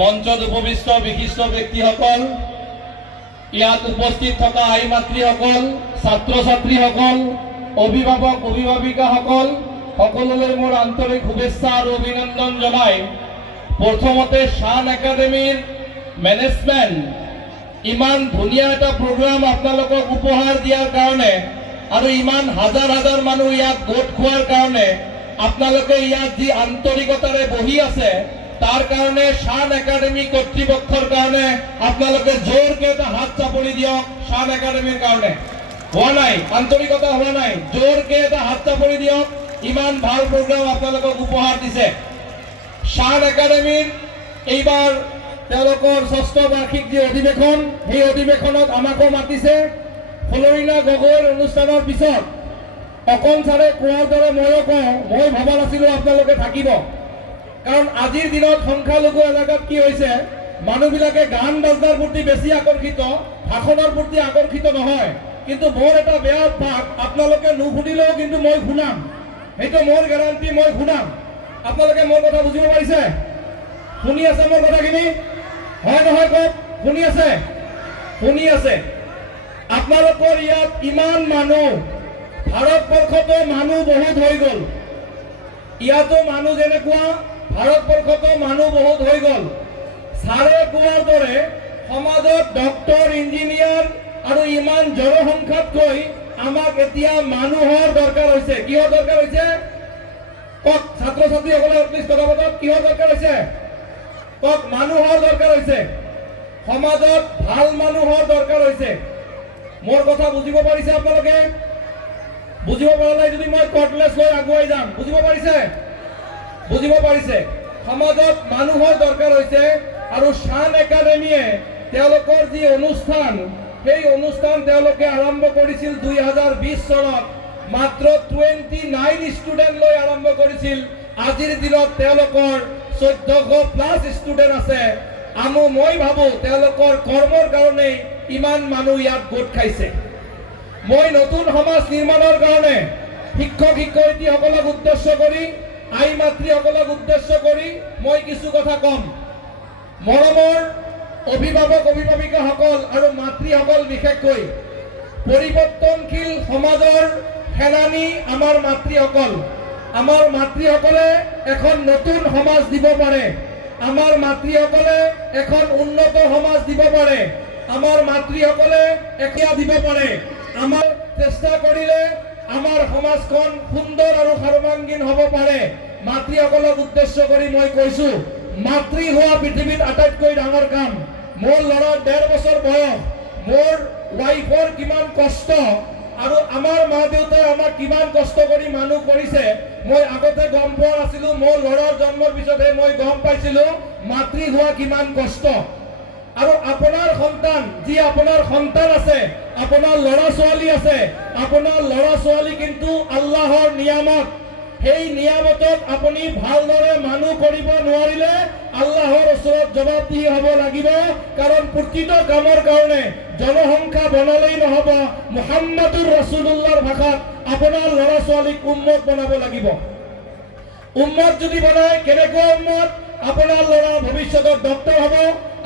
মঞ্চত উপবিষ্ট বিশিষ্ট ব্যক্তিসকল, ইয়াত উপস্থিত থকা আই মাতৃসকল, ছাত্ৰ ছাত্ৰীসকল, অভিভাৱক অভিভাৱিকাসকল সকলোলৈ মোৰ আন্তৰিক শুভেচ্ছা আৰু অভিনন্দন জনাই প্ৰথমতে শান একাডেমীৰ মেনেজমেণ্ট ইমান ধুনীয়া এটা প্ৰগ্ৰাম আপোনালোকক উপহাৰ দিয়াৰ কাৰণে আৰু ইমান হাজাৰ হাজাৰ মানুহ ইয়াত গোট খোৱাৰ কাৰণে আপোনালোকে ইয়াত যি আন্তৰিকতাৰে বহি আছে তাৰ কাৰণে শান একাডেমী কৰ্তৃপক্ষৰ কাৰণে আপোনালোকে জোৰকে এটা হাত চাপৰি দিয়ক। শান একাডেমীৰ কাৰণে হোৱা নাই, আন্তৰিকতা হোৱা নাই, জোৰকে এটা হাত চাপৰি দিয়ক। ইমান ভাল প্ৰগ্ৰাম আপোনালোকক উপহাৰ দিছে। শান একাডেমীৰ এইবাৰ তেওঁলোকৰ ৬ষ্ঠ বাৰ্ষিক যি অধিৱেশন, সেই অধিৱেশনত আমাকো মাতিছে। ফলৰিনা গগৈৰ অনুষ্ঠানৰ পিছত অকণ ছাৰে কোৱাৰ দৰে ময়ো কওঁ, মই ভবা নাছিলোঁ আপোনালোকে থাকিব, কাৰণ আজিৰ দিনত সংখ্যালঘু এলেকাত কি হৈছে, মানুহবিলাকে গান বাজনাৰ প্ৰতি বেছি আকৰ্ষিত, ভাষণৰ প্ৰতি আকৰ্ষিত নহয়। কিন্তু মোৰ এটা বেয়া অভ্যাস, আপোনালোকে নুশুনিলেও কিন্তু মই শুনাম, সেইটো মোৰ গেৰাণ্টি, মই শুনাম। আপোনালোকে মোৰ কথা বুজিব পাৰিছে? শুনি আছে মোৰ কথাখিনি? হয় নহয় কওক, শুনি আছে? শুনি আছে? আপোনালোকৰ ইয়াত ইমান মানুহ, ভাৰতবৰ্ষতো মানুহ বহুত হৈ গ'ল, ইয়াতো মানুহ যেনেকুৱা ভাৰতবৰ্ষতো মানুহ বহুত হৈ গ'ল। ছাৰে কোৱাৰ দৰে সমাজত ডক্টৰ, ইঞ্জিনিয়াৰ আৰু ইমান জনসংখ্যাতকৈ আমাক এতিয়া মানুহৰ দৰকাৰ হৈছে। কিহৰ দৰকাৰ হৈছে কওক? ছাত্ৰ ছাত্ৰীসকলে প্লিজ কথা পাতক। কিহৰ দৰকাৰ হৈছে কওক? মানুহৰ দৰকাৰ হৈছে। সমাজত ভাল মানুহৰ দৰকাৰ হৈছে। মোৰ কথা বুজিব পাৰিছে আপোনালোকে? বুজিব পৰা নাই যদি মই কৰ্টলেছ লৈ আগুৱাই যাম। বুজিব পাৰিছে? বুজিব পাৰিছে? সমাজত মানুহৰ দৰকাৰ হৈছে। আৰু শান একাডেমীয়ে তেওঁলোকৰ যি অনুষ্ঠান, সেই অনুষ্ঠান তেওঁলোকে আৰম্ভ কৰিছিল ২০২০ চনত। মাত্ৰ 29 ষ্টুডেণ্ট লৈ আৰম্ভ কৰিছিল। আজিৰ দিনত তেওঁলোকৰ ১৪০০+ ষ্টুডেণ্ট আছে। মই ভাবোঁ তেওঁলোকৰ কৰ্মৰ কাৰণেই ইমান মানুহ ইয়াত গোট খাইছে। মই নতুন সমাজ নিৰ্মাণৰ কাৰণে শিক্ষক শিক্ষয়িত্ৰীসকলক উদ্দেশ্য কৰি, আই মাতৃসকলক উদ্দেশ্য কৰি মই কিছু কথা ক'ম। মৰমৰ অভিভাৱক অভিভাৱিকাসকল আৰু মাতৃসকল, বিশেষকৈ পৰিৱৰ্তনশীল সমাজৰ সেনানী আমাৰ মাতৃসকল। আমাৰ মাতৃসকলে এখন নতুন সমাজ দিব পাৰে। আমাৰ মাতৃসকলে এখন উন্নত সমাজ দিব পাৰে। আমাৰ মাতৃসকলে একেয়া দিব পাৰে। আমাৰ চেষ্টা কৰিলে আমাৰ সমাজখন সুন্দৰ আৰু সৰ্বাংগীন হ'ব পাৰে। মাতৃসকলক উদ্দেশ্য কৰি মই কৈছোঁ, মাতৃ হোৱা পৃথিৱীত আটাইতকৈ ডাঙৰ কাম। মোৰ ল'ৰাৰ ১.৫ বছৰ বয়স, মোৰ ৱাইফৰ কিমান কষ্ট আৰু আমাৰ মা দেউতাই আমাক কিমান কষ্ট কৰি মানুহ কৰিছে, মই আগতে গম পোৱা নাছিলোঁ। মোৰ ল'ৰাৰ জন্মৰ পিছতহে মই গম পাইছিলোঁ মাতৃ হোৱা কিমান কষ্ট। আৰু আপোনাৰ সন্তান, যি আপোনাৰ সন্তান আছে, আপোনাৰ ল'ৰা ছোৱালী আছে, আপোনাৰ ল'ৰা ছোৱালী কিন্তু আল্লাহৰ নিয়ামত। সেই নিয়ামতক আপুনি ভালদৰে মানুহ কৰিব নোৱাৰিলে আল্লাহৰ ওচৰত জবাবদিহি হ'ব লাগিব। কাৰণ প্ৰতিটো কামৰ কাৰণে জনসংখ্যা বনালেই নহ'ব, মুহাম্মাদুৰ ৰাছুলুল্লাহৰ ভাষাত আপোনাৰ ল'ৰা ছোৱালীক উম্মত বনাব লাগিব। উম্মত যদি বনায়, কেনেকুৱা উম্মত? আপোনাৰ ল'ৰা ভৱিষ্যতত ডক্টৰ হ'ব,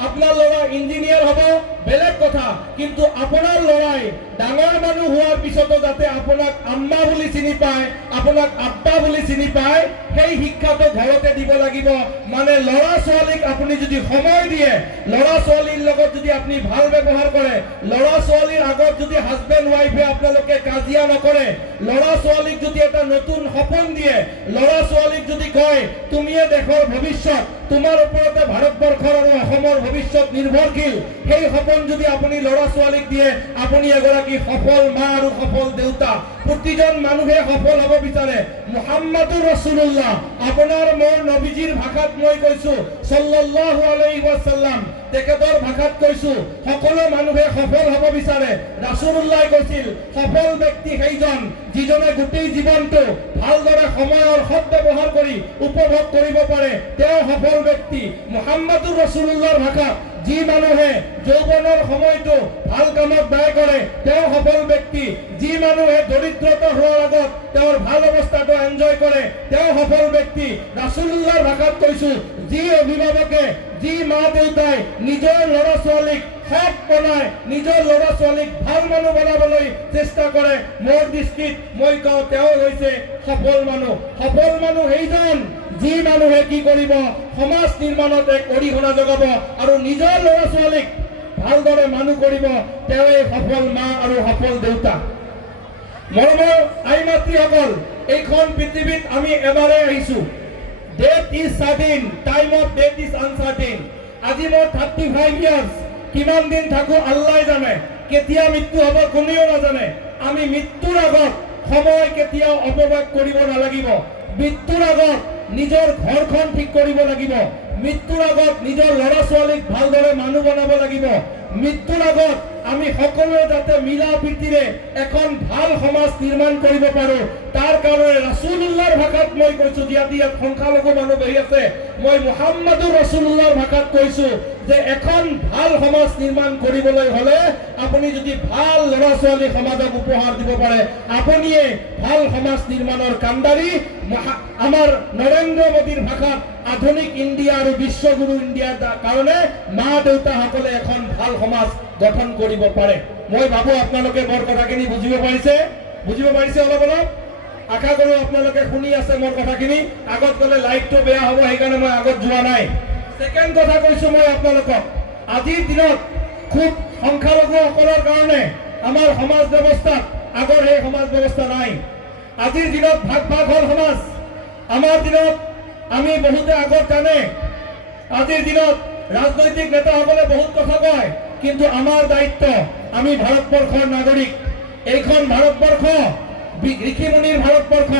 আপোনাৰ ল'ৰা ইঞ্জিনিয়াৰ হ'ব, বেলেগ কথা। কিন্তু আপোনাৰ ল'ৰাই ডাঙৰ মানুহ হোৱাৰ পিছতো যাতে আপোনাক আম্মা বুলি চিনি পায়, আপোনাক আব্বা বুলি চিনি পায়, সেই শিক্ষাটো ঘৰতে দিব লাগিব। মানে ল'ৰা ছোৱালীক আপুনি যদি সময় দিয়ে, ল'ৰা ছোৱালীৰ লগত যদি আপুনি ভাল ব্যৱহাৰ কৰে, ল'ৰা ছোৱালীৰ আগত যদি হাজবেণ্ড ৱাইফে আপোনালোকে কাজিয়া নকৰে, ল'ৰা ছোৱালীক যদি এটা নতুন সপোন দিয়ে, ল'ৰা ছোৱালীক যদি কয় তুমিয়ে দেশৰ ভৱিষ্যত, তোমাৰ ওপৰতে ভাৰতবৰ্ষৰ আৰু অসমৰ ভৱিষ্যত নিৰ্ভৰশীল, সেই সপোন যদি আপুনি ল'ৰা ছোৱালীক দিয়ে, আপুনি এগৰাকী সফল মা আৰু সফল দেউতা। প্ৰতিজন মানুহে সফল হ'ব বিচাৰে। মুহাম্মাদুৰ ৰাছুলুল্লাহ, আপোনাৰ মোৰ নবীজীৰ ভাষাত মই কৈছোঁ, সাল্লাল্লাহু আলাইহি ওয়াসাল্লাম, তেখেতৰ ভাষাত কৈছোঁ, সকলো মানুহে সফল হ'ব বিচাৰে। ৰাছুলুল্লাহ কৈছিল, সফল ব্যক্তি সেইজন যিজনে গোটেই জীৱনটো ভালদৰে সময়ৰ সদ্ব্যৱহাৰ কৰি উপভোগ কৰিব পাৰে, তেওঁ সফল ব্যক্তি। মুহাম্মাদুৰ ৰাছুলুল্লাহৰ ভাষাত, যি মানুহে যৌৱনৰ সময়টো ভাল কামত ব্যয় কৰে, তেওঁ সফল ব্যক্তি। যি মানুহে দৰিদ্ৰতা হোৱাৰ আগত তেওঁৰ ভাল অৱস্থাটো এনজয় কৰে, তেওঁ সফল ব্যক্তি। ৰাছুলুল্লাহৰ ভাষাত কৈছোঁ, যি অভিভাৱকে যি মা দেউতাই নিজৰ ল'ৰা ছোৱালীক সৎ বনাই নিজৰ ল'ৰা ছোৱালীক ভাল মানুহ বনাবলৈ চেষ্টা কৰে, মোৰ দৃষ্টিত মই কওঁ তেওঁ হৈছে সফল মানুহ। সফল মানুহ সেইজন যি মানুহে কি কৰিব, সমাজ নিৰ্মাণত এক অৰিহণা যোগাব আৰু নিজৰ ল'ৰা ছোৱালীক ভালদৰে মানুহ কৰিব, তেওঁৱেই সফল মা আৰু সফল দেউতা। মৰমৰ আই মাতৃসকল, এইখন পৃথিৱীত আমি এবাৰে আহিছো। Death is certain, time of death is uncertain. আজি মোৰ 35 ইয়াৰ্ছ, কিমান দিন থাকো আল্লাহে জানে, কেতিয়া মৃত্যু হ'ব কোনেও নাজানে। আমি মৃত্যুৰ আগত সময় কেতিয়াও অপব্যয় কৰিব নালাগিব। মৃত্যুৰ আগত নিজৰ ঘৰখন ঠিক কৰিব লাগিব। মৃত্যুৰ আগত নিজৰ ল'ৰা ছোৱালীক ভালদৰে মানুহ বনাব লাগিব। মৃত্যুৰ আগত আমি সকলোৱে যাতে মিলা প্ৰীতিৰে এখন ভাল সমাজ নিৰ্মাণ কৰিব পাৰো, তাৰ কাৰণে ৰাছুলুল্লাহৰ ভাষাত মই কৈছো, যিহেতু ইয়াত সংখ্যালঘু মানুহ বহি আছে, মই মুহাম্মাদুৰ ৰাছুলুল্লাহৰ ভাষাত কৈছো যে এখন ভাল সমাজ নিৰ্মাণ কৰিবলৈ হলে আপুনি যদি ভাল ল'ৰা ছোৱালী সমাজক উপহাৰ দিব পাৰে, আপুনিয়ে ভাল সমাজ নিৰ্মাণৰ কাণ্ডাৰী। আমাৰ নৰেন্দ্ৰ মোদীৰ ভাষাত আধুনিক ইণ্ডিয়া আৰু বিশ্বগুৰু ইণ্ডিয়াৰ কাৰণে মা দেউতাসকলে এখন ভাল সমাজ গঠন কৰিব পাৰে। মই ভাবো আপোনালোকে মোৰ কথাখিনি বুজিব পাৰিছে অলপ অলপ। আশা কৰো আপোনালোকে শুনি আছে মোৰ কথাখিনি। আগত গ'লে লাইটটো বেয়া হ'ব, সেইকাৰণে মই আগত যোৱা নাই। ছেকেণ্ড কথা কৈছো মই আপোনালোকক, আজিৰ দিনত খুব সংখ্যালঘুসকলৰ কাৰণে আমাৰ সমাজ ব্যৱস্থাত আগৰ সেই সমাজ ব্যৱস্থা নাই। আজিৰ দিনত ভাগ ভাগ হ'ল সমাজ। আমাৰ দিনত আমি বহুতে আগত জানে, আজিৰ দিনত ৰাজনৈতিক নেতাসকলে বহুত কথা কয়, কিন্তু আমাৰ দায়িত্ব, আমি ভাৰতবৰ্ষৰ নাগৰিক। এইখন ভাৰতবৰ্ষ ঋষিমুনিৰ ভাৰতবৰ্ষ।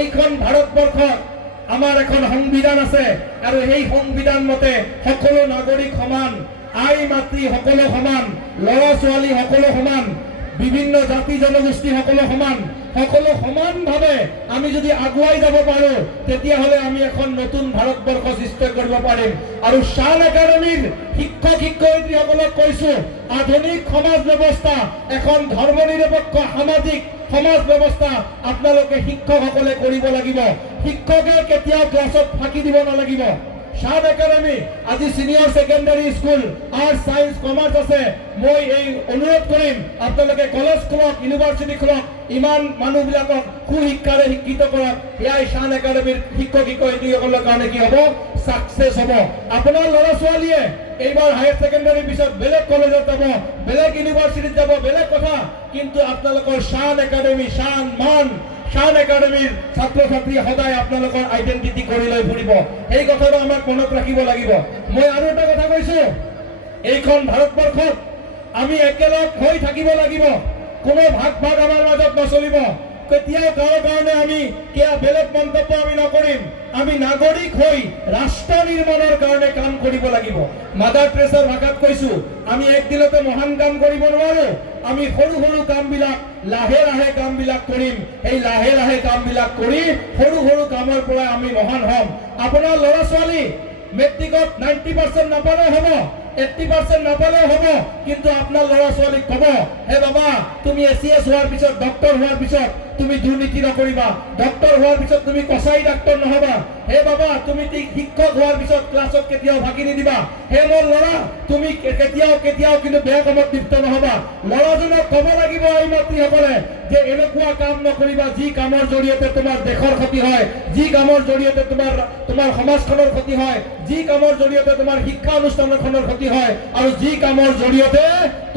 এইখন ভাৰতবৰ্ষত আমাৰ এখন সংবিধান আছে আৰু সেই সংবিধান মতে সকলো নাগৰিক সমান, আই মাতৃ সকলো সমান, ল'ৰা ছোৱালী সকলো সমান, বিভিন্ন জাতি জনগোষ্ঠী সকলো সমান। সকলো সমানভাৱে আমি যদি আগুৱাই যাব পাৰো, তেতিয়াহ'লে আমি এখন নতুন ভাৰতবৰ্ষ সৃষ্টি কৰিব পাৰিম। আৰু শান একাডেমীৰ শিক্ষক শিক্ষয়িত্ৰীসকলক কৈছো, আধুনিক সমাজ ব্যৱস্থা, এখন ধৰ্ম নিৰপেক্ষ সামাজিক সমাজ ব্যৱস্থা আপোনালোকে শিক্ষকসকলে কৰিব লাগিব। শিক্ষকে কেতিয়াও ক্লাছত ফাঁকি দিব নালাগিব। শান একাডেমী আজি senior secondary school, arts science commerce আছে। মই এই অনুৰোধ কৰিম আপোনালোকে কলেজ খোলক, ইউনিভাৰ্চিটি খোলক, ইমান মানুহবিলাকক সুশিক্ষাৰে শিক্ষিত কৰক। এয়াই শান একাডেমীৰ শিক্ষক শিক্ষয়িত্ৰীসকলৰ কাৰণে কি হ'ব, সাকসেস হ'ব। আপোনাৰ ল'ৰা ছোৱালীয়ে এইবাৰ হায়াৰ ছেকেণ্ডাৰীৰ পিছত বেলেগ কলেজত যাব, বেলেগ ইউনিভাৰ্চিটিত যাব, বেলেগ কথা, কিন্তু আপোনালোকৰ শান একাডেমী, শান একাডেমীৰ ছাত্ৰ ছাত্ৰী সদায় আপোনালোকৰ আইডেণ্টিটি কৰি লৈ ফুৰিব। এই কথাটো আমাক মনত ৰাখিব লাগিব। মই আৰু এটা কথা কৈছো, এইখন ভাৰতবৰ্ষত আমি একেলগ হৈ থাকিব লাগিব। কোনো ভাগ ভাগ আমাৰ মাজত নচলিব। কেতিয়াও কাৰো কাৰণে আমি বেলেগ মন্তব্য আমি নকৰিম। আমি নাগৰিক হৈ ৰাষ্ট্ৰ নিৰ্মাণৰ কাৰণে কাম কৰিব লাগিব। মাদাৰ টেৰেছাৰ ভাষাত কৈছো, আমি একদিনতে মহান কাম কৰিব নোৱাৰো। আমি সৰু সৰু কামবিলাক লাহে লাহে কামবিলাক কৰিম। এই লাহে লাহে কামবিলাক কৰি সৰু সৰু কামৰ পৰা আমি মহান হ'ম। আপোনাৰ ল'ৰা ছোৱালী মেট্ৰিকত 90% নাপালেও হ'ব, 80% নাপালেও হ'ব, কিন্তু আপোনাৰ ল'ৰা ছোৱালীক ক'ব, হে বাবা, তুমি ACS হোৱাৰ পিছত, ডক্টৰ হোৱাৰ পিছত তুমি দুৰ্নীতি নকৰিবা। ডক্টৰ হোৱাৰ পিছত তুমি কছাৰী ডাক্তৰ নহবা। হে বাবা, তুমি শিক্ষক হোৱাৰ পিছত ক্লাছত কেতিয়াও ফাঁকি নিদিবা। হে মোৰ ল'ৰা, তুমি কেতিয়াও কিন্তু বেয়া কামত লিপ্ত নহবা। ল'ৰাজনক ক'ব লাগিব এই মাতৃসকলে যে এনেকুৱা কাম নকৰিবা যি কামৰ জৰিয়তে তোমাৰ দেশৰ ক্ষতি হয়, যি কামৰ জৰিয়তে তোমাৰ সমাজখনৰ ক্ষতি হয়, যি কামৰ জৰিয়তে তোমাৰ শিক্ষা অনুষ্ঠানখনৰ ক্ষতি হয়, আৰু যি কামৰ জৰিয়তে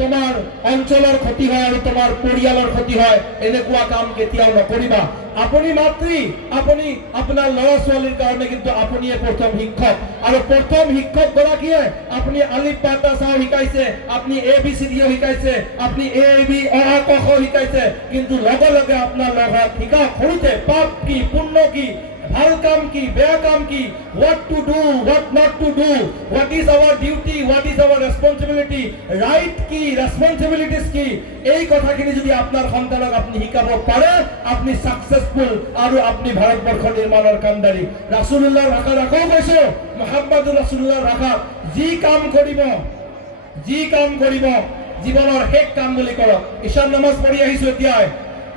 তোমাৰ অঞ্চলৰ ক্ষতি হয় আৰু তোমাৰ পৰিয়ালৰ ক্ষতি হয়, এনেকুৱা কাম কেতিয়াও নকৰিবা। আপুনি মাতৃ, আপুনি আপোনাৰ ল'ৰা ছোৱালীৰ কাৰণে কিন্তু আপুনিয়ে প্ৰথম শিক্ষক। আৰু প্ৰথম শিক্ষক গৰাকীয়ে আপুনি আলিফ বা তা চাও শিকাইছে, আপুনি ABCD শিকাইছে, আপুনি AAB অ আ ক খ শিকাইছে, কিন্তু লগে লগে আপোনাৰ লগত শিকাওক সৰুতে পাপ কি, পুণ্য কি, ভাল কাম কি, বেয়া কাম কি, what to do, what not to do, what is our duty, what is our responsibility, right কি, responsibilities কি, এই কথাখিনি যদি আপনার সন্তানক আপনি শিকাব পাৰে, আপনি সাকসেসফুল আৰু আপনি ভাৰতবৰ্ষ নিৰ্মাণৰ কাণ্ডাৰী। ৰাছুলুল্লাহৰ ভাষাত আকৌ কৈছো, মুহাম্মাদুৰ ৰাছুলুল্লাহৰ ভাষাত, যি কাম কৰিব জীৱনৰ শেষ কাম বুলি কৰক। ঈশান নামাজ পঢ়ি আহিছো এতিয়া।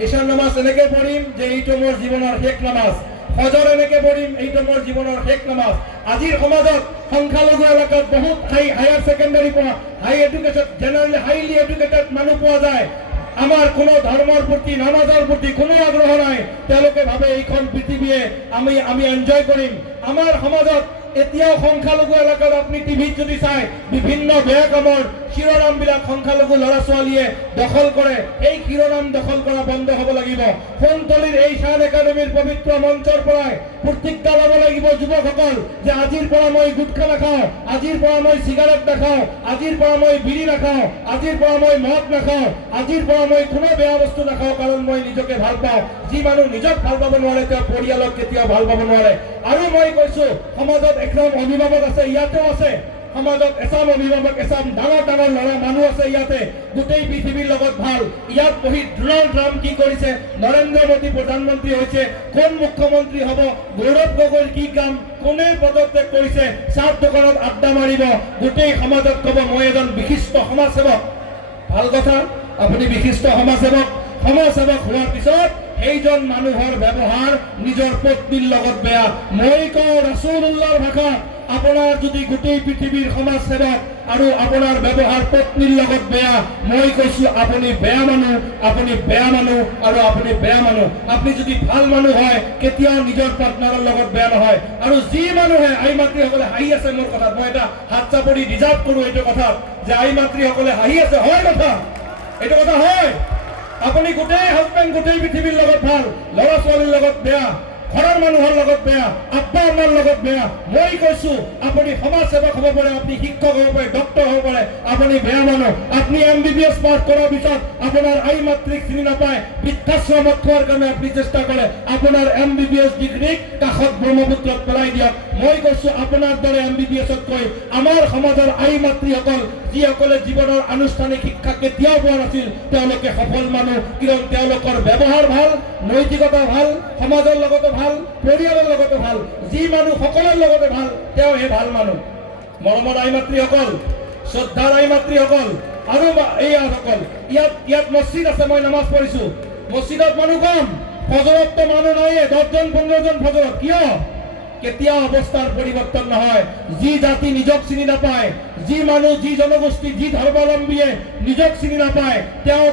ঈশান নামাজ এনেকে পঢ়িম যে এইটো মোৰ জীৱনৰ শেষ নামাজ। ফজৰ এনেকে পঢ়িম, এইটো মোৰ জীৱনৰ শেষ নামাজ। আজিৰ সমাজত সংখ্যালঘু এলেকাত বহুত হায়াৰ ছেকেণ্ডাৰী পঢ়া হাই এডুকেটেড জেনাৰেলি হাইলি এডুকেটেড মানুহ পোৱা যায় আমাৰ কোনো ধৰ্মৰ প্ৰতি নামাজৰ প্ৰতি কোনো আগ্ৰহ নাই তেওঁলোকে ভাবে এইখন পৃথিৱীয়ে আমি এনজয় কৰিম আমাৰ সমাজত এতিয়াও সংখ্যালঘু এলেকাত আপুনি টিভিত যদি চাই বিভিন্ন বেয়া কামৰ শিৰোনামবিলাক সংখ্যালঘু ল'ৰা ছোৱালীয়ে দখল কৰে এই শিৰোনাম দখল কৰা বন্ধ হ'ব লাগিব সোণতলীৰ এই শান একাডেমীৰ পবিত্ৰ মঞ্চৰ পৰাই প্ৰতিজ্ঞা ল'ব লাগিব যুৱকসকল যে আজিৰ পৰা মই গুটখা নাখাওঁ আজিৰ পৰা মই চিগাৰেট নাখাওঁ আজিৰ পৰা মই বিড়ি নাখাওঁ আজিৰ পৰা মই মদ নাখাওঁ আজিৰ পৰা মই কোনো বেয়া বস্তু নাখাওঁ কাৰণ মই নিজকে ভাল পাওঁ যি মানুহ নিজক ভাল পাব নোৱাৰে তেওঁ পৰিয়ালক কেতিয়াও ভাল পাব নোৱাৰে আৰু মই কৈছো সমাজত একদম অভিভাৱক আছে ইয়াতেও আছে সমাজত এচাম অভিভাৱক এচাম ডাঙৰ ডাঙৰ ল'ৰা মানুহ আছে ইয়াতে গোটেই পৃথিৱীৰ লগত ভাল ইয়াত বহি ডোনাল্ড ট্ৰাম্প কি কৰিছে নৰেন্দ্ৰ মোদী প্ৰধানমন্ত্ৰী হৈছে কোন মুখ্যমন্ত্ৰী হ'ব গৌৰৱ গগৈৰ কি কাম কোনে পদত্যাগ কৰিছে চাহ দোকানত আড্ডা মাৰিব গোটেই সমাজত ক'ব মই এজন বিশিষ্ট সমাজসেৱক ভাল কথা আপুনি বিশিষ্ট সমাজসেৱক হোৱাৰ পিছত এইজন মানুহৰ ব্যৱহাৰ নিজৰ পত্নীৰ লগত বেয়া মই কওঁ ৰাসূলুল্লাহৰ ভাষা আপোনাৰ যদি গোটেই পৃথিৱীৰ সমাজ সেৱক আৰু আপোনাৰ ব্যৱহাৰ পত্নীৰ লগত বেয়া মই কৈছো আপুনি বেয়া মানুহ আৰু আপুনি বেয়া মানুহ আপুনি যদি ভাল মানুহ হয় কেতিয়াও নিজৰ পাৰ্টনাৰৰ লগত বেয়া নহয় আৰু যি মানুহে আই মাতৃসকলে হাঁহি আছে মোৰ কথাত মই এটা হাত চাপৰি ৰিজাৰ্ভ কৰো এইটো কথাত যে আই মাতৃসকলে হাঁহি আছে হয় কথা এইটো কথা হয় আপুনি গোটেই হাজবেণ্ড গোটেই পৃথিৱীৰ লগত ভাল ল'ৰা ছোৱালীৰ লগত বেয়া ঘৰৰ মানুহৰ লগত বেয়া আব্বা আম্মাৰ লগত বেয়া মই কৈছো আপুনি সমাজ সেৱক হ'ব পাৰে আপুনি শিক্ষক হ'ব পাৰে ডক্টৰ হ'ব পাৰে আপুনি বেয়া মানুহ আপুনি MBBS পাছ কৰাৰ পিছত আপোনাৰ আই মাতৃক চিনি নাপায় বৃদ্ধাশ্ৰমত থোৱাৰ কাৰণে আপুনি চেষ্টা কৰে আপোনাৰ MBBS ডিগ্ৰীক কাষত ব্ৰহ্মপুত্ৰত পেলাই দিয়ক মই কৈছো আপোনাৰ দৰে MBBSতকৈ আমাৰ সমাজৰ আই মাতৃসকল যিসকলে জীৱনৰ আনুষ্ঠানিক শিক্ষা কেতিয়াও পোৱা নাছিল তেওঁলোকে সফল মানুহ কাৰণ তেওঁলোকৰ ব্যৱহাৰ ভাল নৈতিকতা ভাল সমাজৰ লগতে ভাল পৰিয়ালৰ লগতে ভাল যি মানুহ সকলোৰ লগতে ভাল তেওঁহে ভাল মানুহ মৰমৰ আই মাতৃসকল শ্ৰদ্ধাৰ আই মাতৃসকল আৰু এইসকল ইয়াত মছজিদ আছে মই নামাজ পঢ়িছো মছজিদত মানুহ কম ফজৰত মানুহ নাইয়ে 10জন 15জন ফজৰত কিয় কেতিয়াও অৱস্থাৰ পৰিৱৰ্তন নহয় যি জাতি নিজক চিনি নাপায় যি মানুহ যি জনগোষ্ঠী যি ধৰ্মাৱলম্বীয়ে নিজক চিনি নাপায় তেওঁ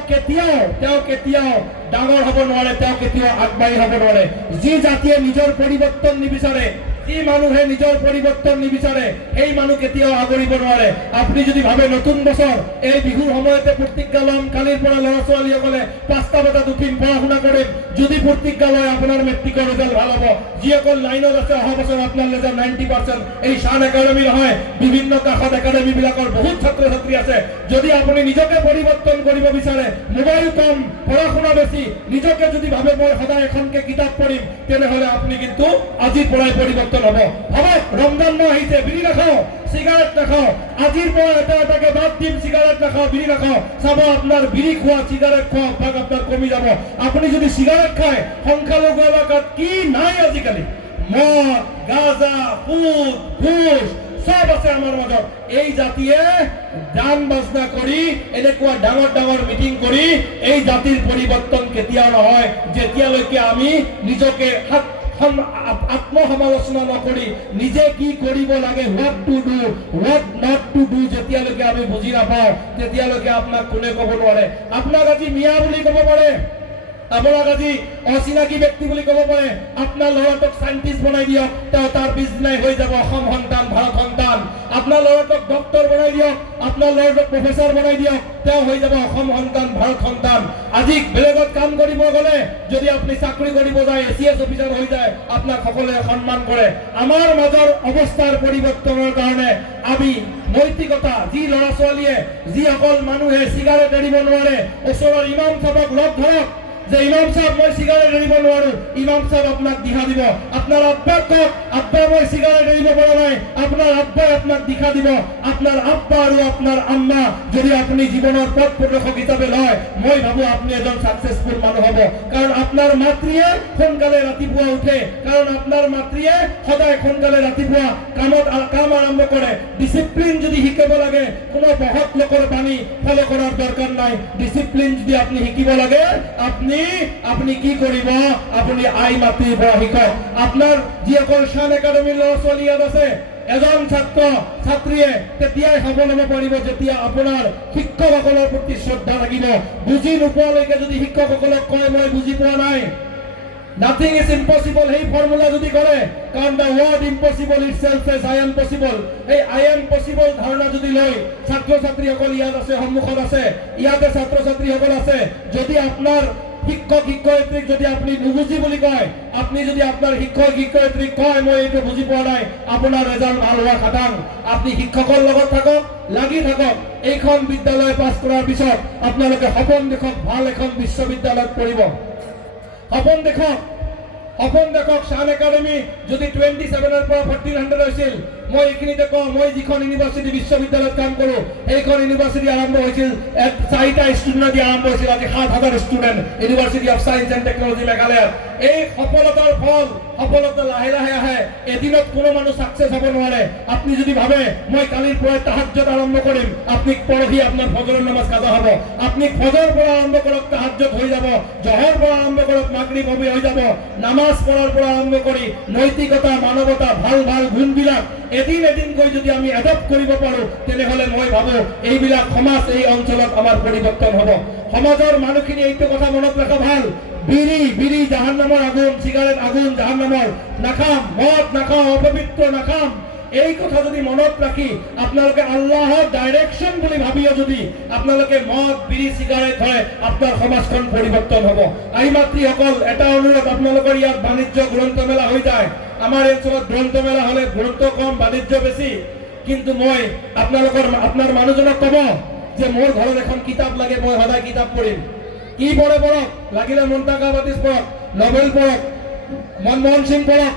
কেতিয়াও ডাঙৰ হ'ব নোৱাৰে তেওঁ কেতিয়াও আগবাঢ়ি হ'ব নোৱাৰে যি জাতিয়ে নিজৰ পৰিৱৰ্তন নিবিচাৰে যি মানুহে নিজৰ পৰিৱৰ্তন নিবিচাৰে সেই মানুহ কেতিয়াও আগবাঢ়িব নোৱাৰে আপুনি যদি ভাবে নতুন বছৰ এই বিহুৰ সময়তে প্ৰতিজ্ঞা ল'ম কালিৰ পৰা ল'ৰা ছোৱালীসকলে 5টা বজাত উঠিম পঢ়া শুনা কৰিম যদি প্ৰতিজ্ঞা লয় আপোনাৰ মেট্ৰিকৰ ৰিজাল্ট ভাল হ'ব যিসকল লাইনত আছে অহা বছৰ আপোনাৰ ৰিজাল্ট 90% এই শান একাডেমী নহয় বিভিন্ন কাষত একাডেমীবিলাকৰ বহুত ছাত্ৰ ছাত্ৰী আছে যদি আপুনি নিজকে পৰিৱৰ্তন কৰিব বিচাৰে মোবাইল কম পঢ়া শুনা বেছি নিজকে যদি ভাবে মই সদায় এখনকে কিতাপ পঢ়িম তেনেহলে আপুনি কিন্তু আজিৰ পৰাই পৰিৱৰ্তন হ'ব ভাবক ৰমজান মাহ আহিছে বিড়ি নাখাওঁ সিগাৰেট নাখাও আজিৰ পৰা এটাকে বাদ দিম সিগাৰেট নাখাও বিড়ি নাখাও চাব আপনাৰ বিড়ি খোৱা সিগাৰেট খোৱা ভাগ আপনার কমি যাব আপনি যদি সিগারেট খায় সংখ্যালঘু এলাকাত কি নাই আজিকালি মদ গাঁজা সুদ ঘুষ সব আছে আমার মাজত এই জাতিয়ে গান বাজনা কৰি এনেকুৱা ডাঙৰ ডাঙৰ মিটিং কৰি এই জাতিৰ পৰিৱৰ্তন কেতিয়াও নহয় যেতিয়ালৈকে আমি নিজকে আত্মসমালোচনা নকৰি নিজে কি কৰিব লাগে what to do what not to do যেতিয়ালৈকে আমি বুজি নাপাওঁ তেতিয়ালৈকে আপোনাক কোনে ক'ব নোৱাৰে আপোনাক আজি মিয়া বুলি ক'ব পাৰে আপোনাক আজি অচিনাকি ব্যক্তি বুলি ক'ব পাৰে আপোনাৰ ল'ৰাটোক সাইন্টিষ্ট বনাই দিয়ক তেওঁ তাৰ পিছদিনাই হৈ যাব অসম সন্তান ভাৰত সন্তান আপোনাৰ ল'ৰাটোক ডক্টৰ বনাই দিয়ক আপোনাৰ ল'ৰাটোক প্ৰফেচৰ বনাই দিয়ক তেওঁ হৈ যাব অসম সন্তান ভাৰত সন্তান আজি বেলেগত কাম কৰিব গ'লে যদি আপুনি চাকৰি কৰিব যায় ACS অফিচাৰ হৈ যায় আপোনাক সকলোৱে সন্মান কৰে আমাৰ মাজৰ অৱস্থাৰ পৰিৱৰ্তনৰ কাৰণে আমি নৈতিকতা যি ল'ৰা ছোৱালীয়ে যিসকল মানুহে চিগাৰেট এৰিব নোৱাৰে ওচৰৰ ইমাম সাহেবক লগ ধৰক যে ইমাম সাহেব মই সিগাৰেট এৰিব নোৱাৰো ইমাম সাহেব আপোনাক দিহা দিব আপোনাৰ আব্বাক কওক আব্বা মই সিগাৰেট এৰিব পৰা নাই আপোনাৰ আব্বাই আপোনাক দিহা দিব আপোনাৰ আব্বা আৰু আপোনাৰ আম্মা যদি আপুনি জীৱনৰ পথ প্ৰদৰ্শক হিচাপে লয় মই ভাবো আপুনি এজন সাকসেসফুল মানুহ হ'ব কাৰণ আপোনাৰ মাতৃয়ে সোনকালে ৰাতিপুৱা উঠে কাৰণ আপোনাৰ মাতৃয়ে সদায় সোনকালে ৰাতিপুৱা কাম আৰম্ভ কৰে ডিসিপ্লিন যদি শিকে কৰিব লাগে, কোনো মহৎ লোকৰ বাণী ফলো কৰাৰ দৰকাৰ নাই। ডিসিপ্লিন যদি আপুনি শিকিব লাগে, আপুনি কি কৰিব, আপুনি আই মাতৃৰ পৰা শিকক। আপোনাৰ যিসকল শান একাডেমীৰ ল'ৰা ছোৱালী ইয়াত আছে, এজন ছাত্ৰ ছাত্ৰীয়ে তেতিয়াই সফল হ'ব পাৰিব যেতিয়া আপোনাৰ শিক্ষকসকলৰ প্ৰতি শ্ৰদ্ধা থাকিব। বুজি নোপোৱালৈকে যদি শিক্ষকসকলক কয় মই বুজি পোৱা নাই, নাথিং ইজ ইম্পসিবল, সেই ফৰ্মুলা যদি কৰে, কাৰণ the word impossible itself is I am possible, এই আই এম পসিবল ধাৰণা যদি লৈ ছাত্ৰ ছাত্ৰীসকল ইয়াত আছে, সন্মুখত আছে, ইয়াতে ছাত্ৰ ছাত্ৰীসকল আছে, যদি আপোনাৰ শিক্ষক শিক্ষয়িত্ৰীক যদি আপুনি নুবুজি বুলি কয়, আপুনি যদি আপোনাৰ শিক্ষক শিক্ষয়িত্ৰীক কয় মই এইটো বুজি পোৱা নাই, আপোনাৰ ৰেজাল্ট ভাল হোৱা খাটাং। আপুনি শিক্ষকৰ লগত থাকক, লাগি থাকক। এইখন বিদ্যালয় পাছ কৰাৰ পিছত আপোনালোকে সপোন দেখক, ভাল এখন বিশ্ববিদ্যালয়ত পঢ়িব। সপোন দেখক শান একাডেমি যদি 27ৰ পৰা 1400 হৈছিল, মই এইখিনিতে কওঁ, মই যিখন ইউনিভাৰ্চিটি বিশ্ববিদ্যালয়ত কাম কৰোঁ, এইখন ইউনিভাৰ্চিটি আৰম্ভ হৈছিল 4টা ষ্টুডেণ্ট দি আৰম্ভ হৈছিল, আজি 7000 student university of science and technology মেঘালয়ত। এই সফলতাৰ ফল, সফলতা লাহে লাহে আহে, এদিনত কোনো মানুহ ছাকচেছ হ'ব নোৱাৰে। আপুনি যদি ভাবে মই কালিৰ পৰা তাহাজ্জুদ আৰম্ভ কৰিম, আপুনি পৰহি আপোনাৰ ফজৰৰ নামাজ কাজা হ'ব। আপুনি ফজৰ পৰা আৰম্ভ কৰক, তাহাজ্জুদ হৈ যাব। জহৰ পৰা আৰম্ভ কৰক, মাগৰিব হৈ যাব। নামাজ পঢ়াৰ পৰা আৰম্ভ কৰি নৈতিকতা, মানৱতা, ভাল ভাল গুণবিলাক এদিনকৈ যদি আমি এডপ্ট কৰিব পাৰোঁ, তেনেহ'লে মই ভাবোঁ এইবিলাক সমাজ, এই অঞ্চলত আমাৰ পৰিৱৰ্তন হ'ব। সমাজৰ মানুহখিনি এইটো কথা মনত ৰখা ভাল, বিড়ি জাহান্নামৰ আগুন, চিগাৰেট আগুন জাহান্নামৰ, নাখাম, মদ নাখাম, অপবিত্ৰ নাখাম। এই কথা যদি মনত ৰাখি আপোনালোকে আল্লাহৰ ডাইৰেকশ্যন বুলি ভাবিও যদি আপোনালোকে মদ বিড়ি চিগাৰেট হয়, আপোনাৰ সমাজখন পৰিৱৰ্তন হ'ব। আই মাতৃসকল, এটা অনুৰোধ, আপোনালোকৰ ইয়াত বাণিজ্য গ্ৰন্থমেলা হৈ যায়। আমাৰ অঞ্চলত গ্ৰন্থমেলা হ'লে গ্ৰন্থ কম, বাণিজ্য বেছি। কিন্তু মই আপোনাৰ মানুহজনক ক'ব যে মোৰ ঘৰত এখন কিতাপ লাগে, মই সদায় কিতাপ পঢ়িম। কি পঢ়ে পঢ়ক, লাগিলে মুন্তাকা বাতিছ পঢ়ক, নভেল পঢ়ক, মনমোহন সিং পঢ়ক,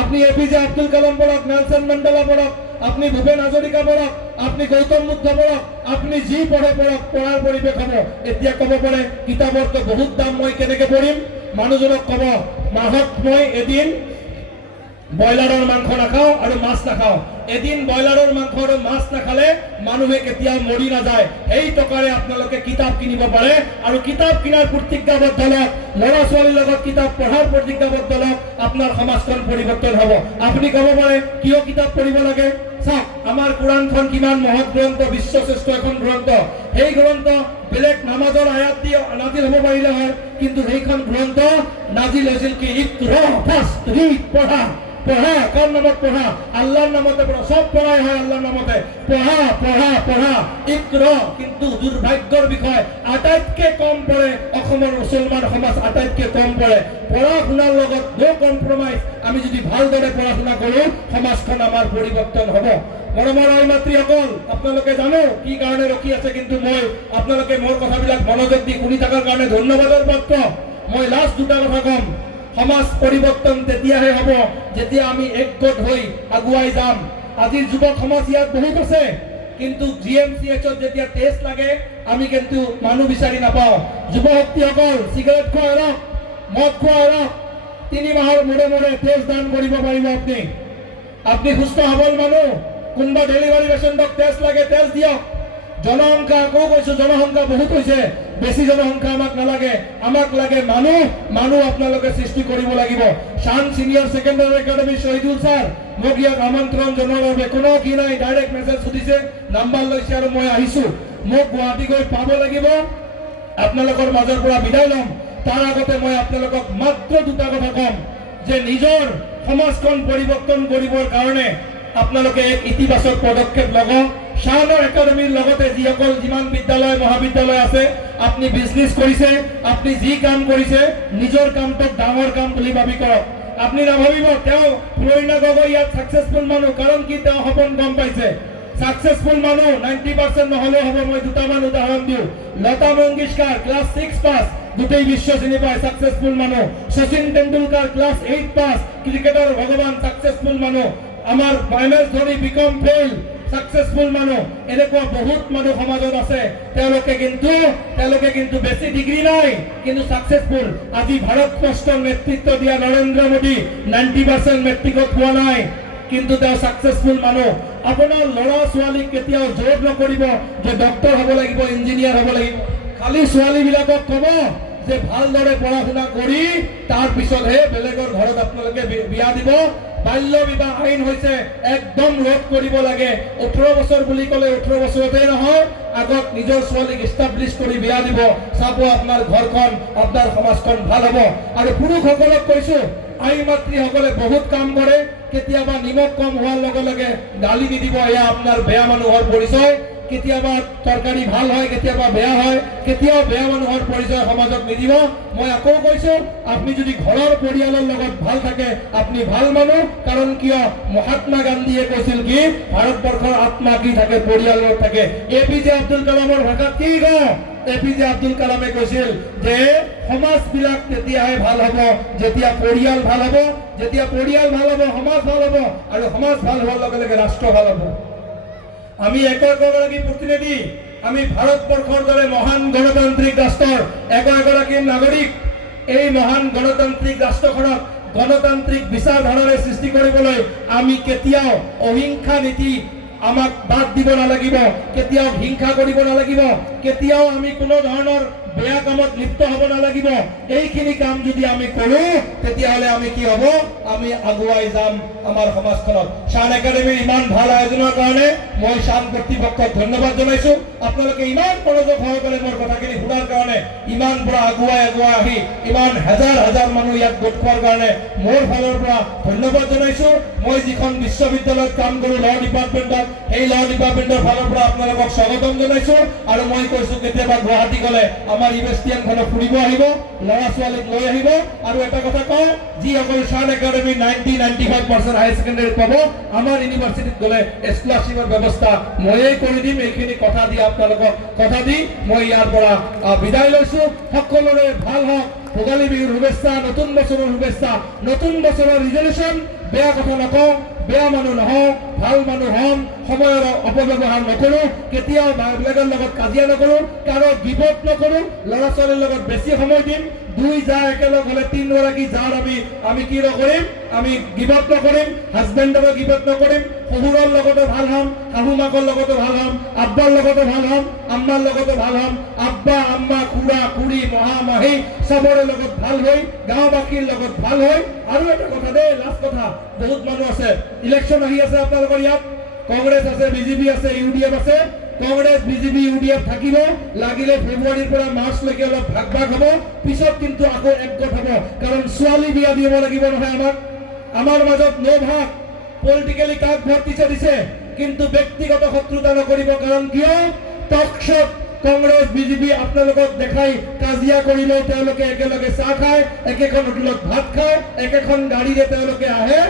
আপনি এপিজে আব্দুল কালাম পঢ়ক, নেলসন মেন্ডেলা পঢ়ক, আপনি ভূপেন হাজৰিকা পঢ়ক, আপনি গৌতম বুদ্ধ পঢ়ক, আপনি যি পঢ়ে পঢ়ক, পঢ়াৰ পৰিৱেশ হ'ব। এতিয়া ক'ব পাৰে কিতাপৰতো বহুত দাম, মই কেনেকে পঢ়িম? মানুহজনক ক'ব মাহত মই এদিন ব্ৰইলাৰৰ মাংস নাখাওঁ আৰু মাছ নাখাওঁ। এদিন ব্ৰইলাৰৰ মাংস আৰু মাছ নাখালে মানুহে কেতিয়াও মৰি নাযায়। এই টকাৰে আপোনালোকে কিতাপ কিনিব পাৰে আৰু কিতাপ কিনাৰ প্ৰতিজ্ঞাবদ্ধ লওক, ল'ৰা ছোৱালীৰ লগত কিতাপ পঢ়াৰ প্ৰতিজ্ঞাবদ্ধ লওক, আপোনাৰ সমাজখন পৰিৱৰ্তন হ'ব। আপুনি ক'ব পাৰে কিয় কিতাপ পঢ়িব লাগে? চাওক, আমাৰ কোৰাণখন কিমান মহৎ গ্ৰন্থ, বিশ্বশ্ৰেষ্ঠ এখন গ্ৰন্থ। সেই গ্ৰন্থ বেলেগ নামাজৰ আয়াত দি নাজিল হ'ব পাৰিলে হয়, কিন্তু সেইখন গ্ৰন্থ নাজিল হৈছিল কি? ইকৰা, ফাৰ্ষ্ট ৰিড, পঢ়া। পঢ়া, কাৰ নামত পঢ়া? আল্লাহৰ নামতে পঢ়া। সব পঢ়াই হয় আল্লাহৰ নামতে। পঢ়া পঢ়া পঢ়া, ইকৰা। কিন্তু দুৰ্ভাগ্যৰ বিষয়, আটাইতকৈ কম পঢ়ে অসমৰ মুছলমান সমাজ, আটাইতকৈ কম পঢ়ে। পঢ়া শুনাৰ লগত নো কম্প্ৰমাইজ। আমি যদি ভালদৰে পঢ়া শুনা কৰোঁ, সমাজখন আমাৰ পৰিৱৰ্তন হ'ব। মৰমৰ আই মাতৃসকল, আপোনালোকে জানো কি কাৰণে ৰখি আছে, কিন্তু মই আপোনালোকে মোৰ কথাবিলাক মনোযোগ দি শুনি থকাৰ কাৰণে ধন্যবাদৰ পাত্ৰ। মই লাষ্ট দুটা কথা ক'ম। সমাজ পৰিৱৰ্তন তেতিয়াহে হ'ব যেতিয়া আমি একগোট হৈ আগুৱাই যাম। আজিৰ যুৱক সমাজ ইয়াত বহুত আছে, কিন্তু GMCHত যেতিয়া টেষ্ট লাগে আমি কিন্তু মানুহ বিচাৰি নাপাওঁ। যুৱ শক্তিসকল, চিগাৰেট খোৱা এৰক, মদ খোৱা এৰক। 3 মাহৰ মূৰে মূৰে টেষ্ট দান কৰিব পাৰিব আপুনি সুস্থ সবল মানুহ। কোনোবা ডেলিভাৰী পেচেণ্টক টেষ্ট লাগে, টেষ্ট দিয়ক। জনসংখ্যা, আকৌ কৈছো জনসংখ্যা বহুত হৈছে, বেছি জনসংখ্যা আমাক নালাগে, আমাক লাগে মানুহ আপোনালোকে সৃষ্টি কৰিব লাগিব। Shaan senior secondary academy Shahidul sir মোক ইয়াক আমন্ত্ৰণ জনোৱাৰ বাবে কোনো কি নাই, ডাইৰেক্ট মেছেজ সুধিছে, নাম্বাৰ লৈছে আৰু মই আহিছোঁ। মোক গুৱাহাটী গৈ পাব লাগিব, আপোনালোকৰ মাজৰ পৰা বিদায় ল'ম। তাৰ আগতে মই আপোনালোকক মাত্ৰ দুটা কথা ক'ম যে নিজৰ সমাজখন পৰিৱৰ্তন কৰিবৰ কাৰণে আপোনালোকে এক ইতিবাচক পদক্ষেপ লওক। শানৰ একাডেমীৰ লগতে যিমান বিদ্যালয় মহাবিদ্যালয় আছে, আপুনি বিজনেছ কৰিছে, আপুনি যি কাম কৰিছে, নিজৰ কামটোক ডাঙৰ কাম বুলি ভাবি কৰক। আপুনি নাভাবিব তেওঁ ফ্লৰিনা গগৈ ইয়াত ছাকচেছফুল মানুহ, কাৰণ কি তেওঁ সপোন গম পাইছে। ছাকচেছফুল মানুহ 90% নহ'লেও হ'ব। মই দুটামান উদাহৰণ দিওঁ। লতা মংগেশকাৰ ক্লাছ 6 পাছ, গোটেই বিশ্ব চিনি পায়, ছাকচেছফুল মানুহ। শচীন তেণ্ডুলকাৰ ক্লাছ 8 পাছ, ক্ৰিকেটৰ ভগৱান, ছাকচেছফুল মানুহ। আমাৰ MS Dhoni BCom fail, successful মানুহ। এনেকুৱা বহুত মানুহ সমাজত আছে, তেওঁলোকে কিন্তু বেছি ডিগ্ৰী নাই, কিন্তু ছাকচেছফুল। আজি ভাৰতবৰ্ষৰ নেতৃত্ব দিয়া নৰেন্দ্ৰ মোদী 90% মেট্ৰিকত পোৱা নাই, কিন্তু তেওঁ ছাকচেছফুল মানুহ। আপোনাৰ ল'ৰা ছোৱালীক কেতিয়াও জোৰ নকৰিব যে ডক্টৰ হ'ব লাগিব, ইঞ্জিনিয়াৰ হ'ব লাগিব। খালি ছোৱালীবিলাকক ক'ব যে ভালদৰে পঢ়া শুনা কৰি তাৰ পিছতহে বেলেগৰ ঘৰত আপোনালোকে বিয়া দিব। বাল্য বিবাহ আইন হৈছে একদম ৰোধ কৰিব লাগে। 18 বছৰ বুলি ক'লে 18 বছৰতে নহয়, আগত নিজৰ ছোৱালীক ইষ্টাব্লিছ কৰি বিয়া দিব। চাব আপোনাৰ ঘৰখন, আপোনাৰ সমাজখন ভাল হ'ব। আৰু পুৰুষসকলক কৈছো, আই মাতৃসকলে বহুত কাম কৰে, কেতিয়াবা নিমখ কম হোৱাৰ লগে লগে গালি নিদিব, এয়া আপোনাৰ বেয়া মানুহৰ পৰিচয়। কেতিয়াবা তৰকাৰী ভাল হয়, কেতিয়াবা বেয়া হয়, কেতিয়াও বেয়া মানুহৰ পৰিচয় সমাজত নিদিব। মই আকৌ কৈছো, আপুনি যদি ঘৰৰ পৰিয়ালৰ লগত ভাল থাকে আপুনি ভাল মানুহ। কাৰণ কিয়, মহাত্মা গান্ধীয়ে কৈছিল কি, ভাৰতবৰ্ষৰ আত্মা কি থাকে, পৰিয়ালত থাকে। APJ আব্দুল কালামৰ ভাষাত কি কয়, APJ আব্দুল কালামে কৈছিল যে সমাজবিলাক তেতিয়াহে ভাল হ'ব যেতিয়া পৰিয়াল ভাল হ'ব, যেতিয়া পৰিয়াল ভাল হ'ব সমাজ ভাল হ'ব, আৰু সমাজ ভাল হোৱাৰ লগে লগে ৰাষ্ট্ৰ ভাল হ'ব। আমি একগৰাকী প্ৰতিনিধি, আমি ভাৰতবৰ্ষৰ দৰে মহান গণতান্ত্ৰিক ৰাষ্ট্ৰৰ একগৰাকী নাগৰিক। এই মহান গণতান্ত্ৰিক ৰাষ্ট্ৰখনত গণতান্ত্ৰিক বিচাৰধাৰাৰে সৃষ্টি কৰিবলৈ আমি কেতিয়াও অহিংসা নীতি আমাক বাদ দিব নালাগিব, কেতিয়াও হিংসা কৰিব নালাগিব, কেতিয়াও আমি কোনো ধৰণৰ বেয়া কামত লিপ্ত হ'ব নালাগিব। এইখিনি কাম যদি আমি কৰো তেতিয়াহ'লে আমি কি হ'ব, আমি আগুৱাই যাম আমাৰ সমাজখনত। শান একাডেমীৰ ইমান ভাল আয়োজনৰ কাৰণে মই শান কৰ্তৃপক্ষক ধন্যবাদ জনাইছো। আপোনালোকে ইমান মনোযোগ সহকাৰে মোৰ কথাখিনি শুনাৰ কাৰণে, ইমান পৰা আগুৱাই আহি ইমান হাজাৰ হাজাৰ মানুহ ইয়াত গোট খোৱাৰ কাৰণে মোৰ ফালৰ পৰা ধন্যবাদ জনাইছো। মই যিখন বিশ্ববিদ্যালয়ত কাম কৰো ল ডিপাৰ্টমেণ্টত, এই ল ডিপাৰ্টমেণ্টৰ ফালৰ পৰা আপোনালোকক স্বাগতম জনাইছো। আৰু মই কৈছো, কেতিয়াবা গুৱাহাটী গ'লে আমাৰ ইউনিভাৰ্চিটিখনক ফুৰিব আহিব, ল'ৰা ছোৱালীক লৈ আহিব। আৰু এটা কথা কওঁ, যিসকল শান একাডেমী 90-95% হায়াৰ ছেকেণ্ডেৰীত পাব, আমাৰ ইউনিভাৰ্চিটিত গ'লে স্কলাৰশ্বিপৰ ব্যৱস্থা ময়েই কৰি দিম। এইখিনি কথা দি আপোনালোকক কথা দি মই ইয়াৰ পৰা বিদায় লৈছো। সকলোৰে ভাল হওক, ভোগালী বিহুৰ শুভেচ্ছা, নতুন বছৰৰ শুভেচ্ছা, নতুন বছৰৰ ৰিজলিউশ্যন। বেয়া কথা নকওঁ, বেয়া মানুহ নহওঁ, ভাল মানুহ হ'ম, সময়ৰ অপব্যৱহাৰ নকৰো, কেতিয়াও বেলেগৰ লগত কাজিয়া নকৰো, কাৰো গিবত নকৰো, ল'ৰা ছোৱালীৰ লগত বেছি সময় দিম। দুই যা একেলগ হ'লে 3গৰাকী যাৰ আমি কি নকৰিম, আমি গিবত নকৰিম, হাজবেণ্ডৰো গিবত নকৰিম, শহুৰৰ লগতো ভাল হ'ম, শাহু মাকৰ লগতো ভাল হ'ম, আব্বাৰ লগতো ভাল হ'ম, আম্মাৰ লগতো ভাল হ'ম, আব্বা আম্মা খুৰা খুৰী মহা মাহী চবৰে লগত ভাল হৈ, গাঁওবাসীৰ লগত ভাল হৈ। আৰু এটা কথা দেই, লাষ্ট কথা, বহুত মানুহ আছে, ইলেকশ্যন আহি আছে আপোনালোকৰ ইয়াত, কংগ্ৰেছ আছে, BJP আছে, UDF আছে। কংগ্ৰেছ BJP UDF থাকিব, লাগিলে ফেব্ৰুৱাৰীৰ পৰা মাৰ্চলৈকে অলপ ভাগ ভাগ হ'ব, পিছত কিন্তু আকৌ একগোট হ'ব। কাৰণ ছোৱালী বিয়া দিব লাগিব নহয় আমাৰ মাজত নো ভাগ। পলিটিকেলি কাক ভোট দিছে, কিন্তু ব্যক্তিগত শত্ৰুতা নকৰিব। কাৰণ কিয়, টকশ্বত কংগ্ৰেছ BJP আপোনালোকক দেখাই কাজিয়া কৰিলেও তেওঁলোকে একেলগে চাহ খায়, একেখন হোটেলত ভাত খায়, একেখন গাড়ীৰে তেওঁলোকে আহে।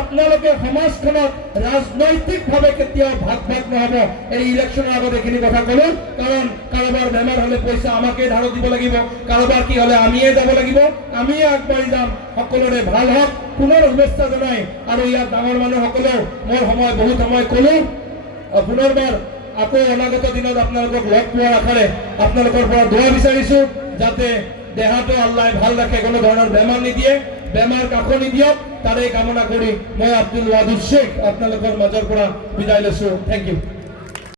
আপোনালোকে সমাজখনত ৰাজনৈতিকভাৱে কেতিয়াও ভাগ নহ'ব। এই ইলেকশ্যনৰ আগত এইখিনি কথা ক'লো, কাৰণ কাৰোবাৰ বেমাৰ হ'লে পইচা আমাকে ধাৰত দিব লাগিব, কাৰোবাৰ কি হ'লে আমিয়ে যাব লাগিব, আমিয়ে আগবাঢ়ি যাম। সকলোৰে ভাল হওক, পুনৰ শুভেচ্ছা জনাই। আৰু ইয়াত ডাঙৰ মানুহসকলেও মোৰ বহুত সময় ক'লো, পুনৰবাৰ আকৌ অনাগত দিনত আপোনালোকক লগ পোৱাৰ আশাৰে আপোনালোকৰ পৰা দোৱা বিচাৰিছো, যাতে দেহাটো আল্লাহে ভাল ৰাখে, কোনো ধৰণৰ বেমাৰ নিদিয়ে, বেমাৰ কাকো নিদিয়ক, তাৰে কামনা কৰি মই আব্দুল ৱাদুদ শ্বেখ আপোনালোকৰ মাজৰ পৰা বিদায় লৈছো। Thank U.